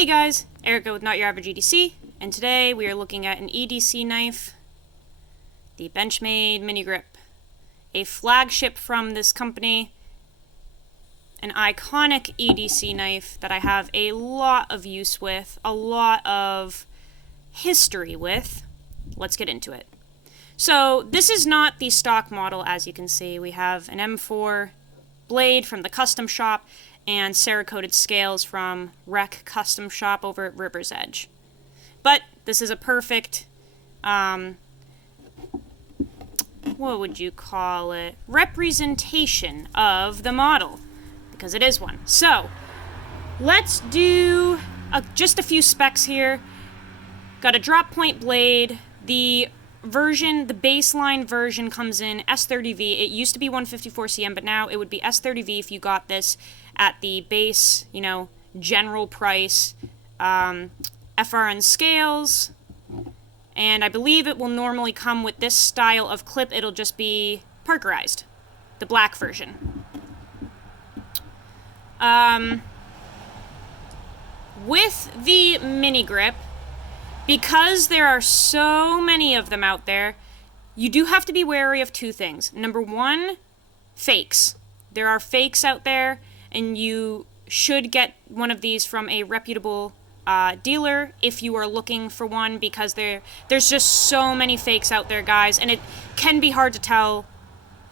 Hey guys, Erica with Not Your Average EDC, and today we are looking at an EDC knife, the Benchmade Mini Grip, a flagship from this company, an iconic EDC knife that I have a lot of use with, a lot of history with. Let's get into it. So this is not the stock model, as you can see. We have an M4 blade from the custom shop and Cerakoted scales from Rec Custom Shop over at River's Edge. But this is a perfect, what would you call it, representation of the model, because it is one. So, let's do just a few specs here. Got a drop point blade. The baseline version comes in S30V. It used to be 154 cm, but now it would be S30V if you got this at the base, general price, FRN scales. And I believe it will normally come with this style of clip. It'll just be Parkerized, the black version. With the mini grip, because there are so many of them out there, you do have to be wary of two things. Number one, fakes. There are fakes out there, and you should get one of these from a reputable dealer if you are looking for one, because there's just so many fakes out there, guys, and it can be hard to tell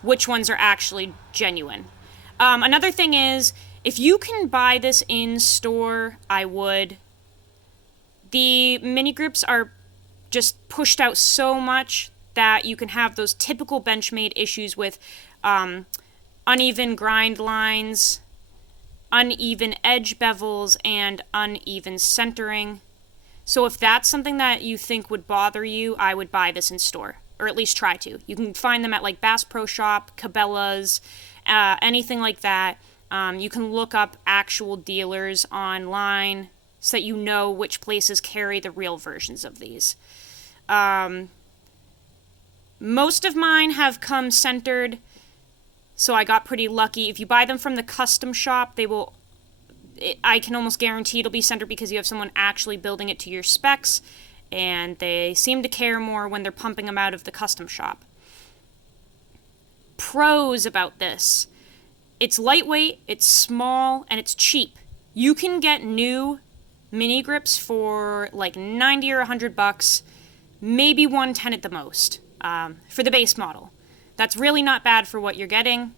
which ones are actually genuine. Another thing is, if you can buy this in store, I would. The mini grips are just pushed out so much that you can have those typical Benchmade issues with uneven grind lines, uneven edge bevels, and uneven centering. So if that's something that you think would bother you, I would buy this in store, or at least try to. You can find them at like Bass Pro Shop, Cabela's, anything like that. You can look up actual dealers online so that you know which places carry the real versions of these. Most of mine have come centered, so I got pretty lucky. If you buy them from the custom shop, I can almost guarantee it'll be centered because you have someone actually building it to your specs, and they seem to care more when they're pumping them out of the custom shop. Pros about this: it's lightweight, it's small, and it's cheap. You can get new mini grips for like $90 or $100, maybe $110 at the most, for the base model. That's really not bad for what you're getting.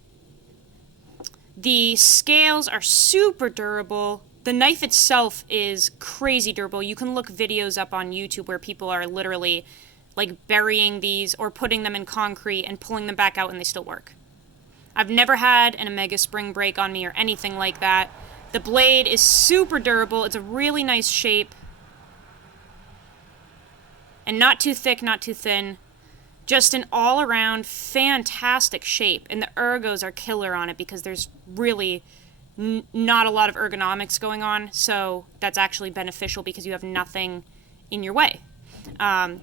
The scales are super durable. The knife itself is crazy durable. You can look videos up on YouTube where people are literally like burying these or putting them in concrete and pulling them back out, and they still work. I've never had an Omega spring break on me or anything like that. The blade is super durable. It's a really nice shape. And not too thick, not too thin. Just an all-around fantastic shape. And the ergos are killer on it because there's really not a lot of ergonomics going on. So that's actually beneficial because you have nothing in your way.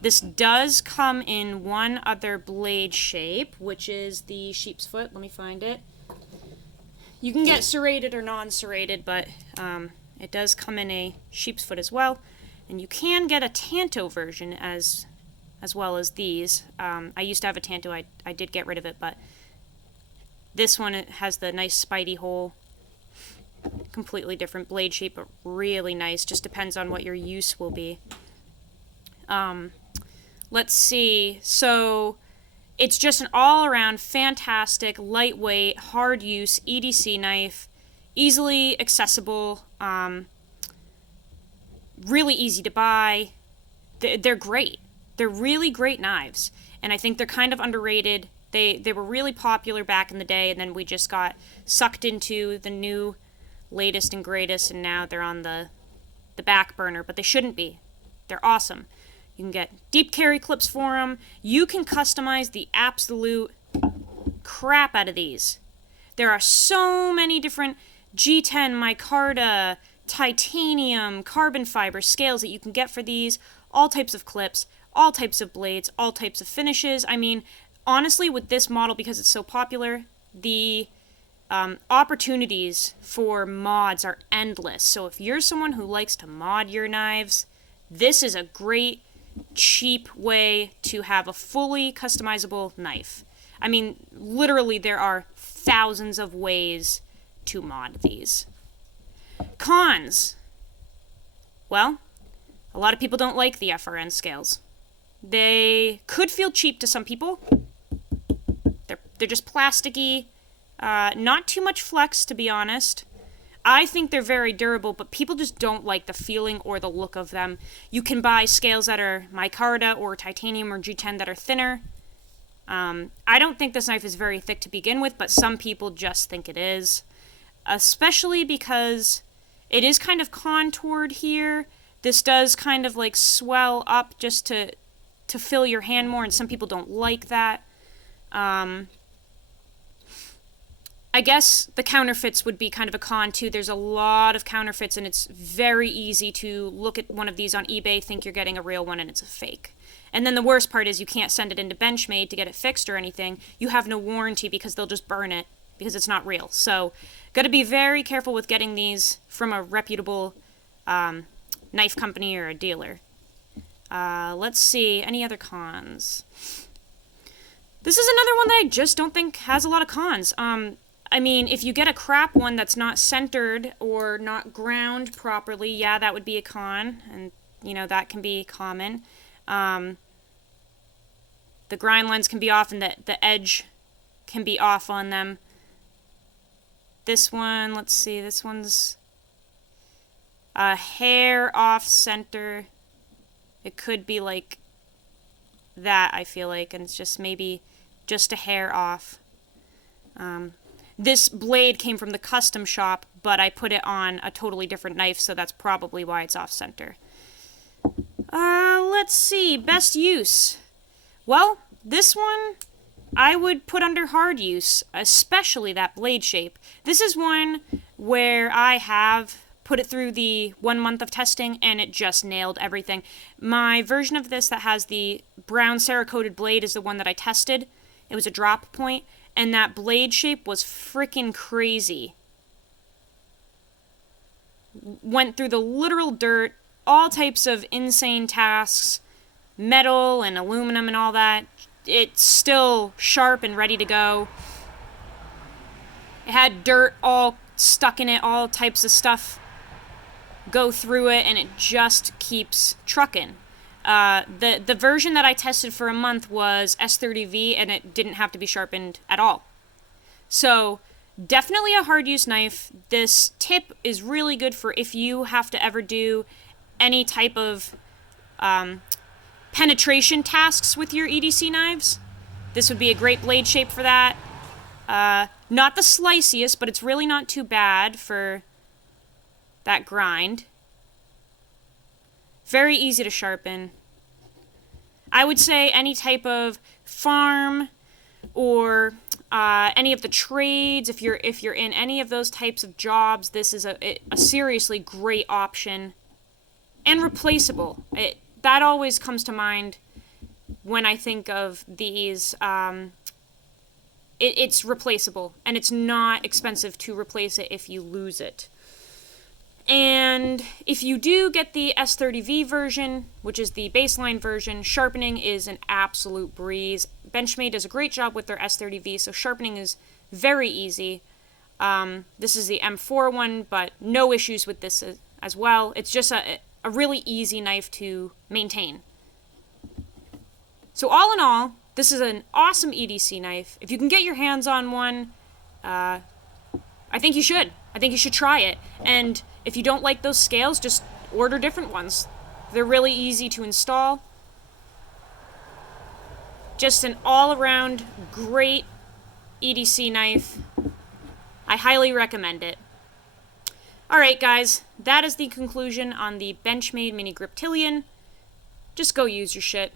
This does come in one other blade shape, which is the sheep's foot. Let me find it. You can get serrated or non-serrated, but it does come in a sheep's foot as well. And you can get a Tanto version as well as these. I used to have a Tanto. I did get rid of it, but this one, it has the nice spidey hole. Completely different blade shape, but really nice. Just depends on what your use will be. Let's see. So it's just an all-around fantastic, lightweight, hard-use EDC knife, easily accessible, really easy to buy. They're great. They're really great knives, and I think they're kind of underrated. They were really popular back in the day, and then we just got sucked into the new latest and greatest, and now they're on the back burner, but they shouldn't be. They're awesome. You can get deep carry clips for them. You can customize the absolute crap out of these. There are so many different G10, micarta, titanium, carbon fiber scales that you can get for these. All types of clips, all types of blades, all types of finishes. I mean, honestly, with this model, because it's so popular, the opportunities for mods are endless. So if you're someone who likes to mod your knives, this is a great, cheap way to have a fully customizable knife. I mean, literally there are thousands of ways to mod these. Cons. Well, a lot of people don't like the FRN scales. They could feel cheap to some people. They're just plasticky. Not too much flex, to be honest. I think they're very durable, but people just don't like the feeling or the look of them. You can buy scales that are micarta or titanium or G10 that are thinner. I don't think this knife is very thick to begin with, but some people just think it is. Especially because it is kind of contoured here. This does kind of like swell up just to fill your hand more, and some people don't like that. I guess the counterfeits would be kind of a con too. There's a lot of counterfeits, and it's very easy to look at one of these on eBay, think you're getting a real one, and it's a fake. And then the worst part is you can't send it into Benchmade to get it fixed or anything. You have no warranty because they'll just burn it because it's not real. So, gotta be very careful with getting these from a reputable knife company or a dealer. Let's see, any other cons? This is another one that I just don't think has a lot of cons. I mean, if you get a crap one that's not centered or not ground properly, yeah, that would be a con, and, you know, that can be common. The grind lines can be off, and the edge can be off on them. This one, let's see, this one's a hair off center. It could be like that, I feel like, and it's just maybe just a hair off. This blade came from the custom shop, but I put it on a totally different knife, so that's probably why it's off center. Let's see, best use. Well, this one I would put under hard use, especially that blade shape. This is one where I have put it through the 1 month of testing, and it just nailed everything. My version of this that has the brown Cerakoted blade is the one that I tested. It was a drop point, and that blade shape was freaking crazy. Went through the literal dirt, all types of insane tasks, metal and aluminum and all that. It's still sharp and ready to go. It had dirt all stuck in it, all types of stuff go through it, and it just keeps trucking. The version that I tested for a month was S30V, and it didn't have to be sharpened at all. So, definitely a hard use knife. This tip is really good for if you have to ever do any type of penetration tasks with your EDC knives. This would be a great blade shape for that. Not the sliciest, but it's really not too bad for that grind. Very easy to sharpen. I would say any type of farm or any of the trades, if you're in any of those types of jobs, this is a seriously great option. And replaceable. That always comes to mind when I think of these. It's replaceable, and it's not expensive to replace it if you lose it. And if you do get the S30V version, which is the baseline version, sharpening is an absolute breeze. Benchmade does a great job with their S30V, so sharpening is very easy. This is the M4 one, but no issues with this as well. It's just a really easy knife to maintain. So all in all, this is an awesome EDC knife. If you can get your hands on one, I think you should. I think you should try it. And if you don't like those scales, just order different ones. They're really easy to install. Just an all-around great EDC knife. I highly recommend it. Alright guys, that is the conclusion on the Benchmade Mini Griptilian. Just go use your shit.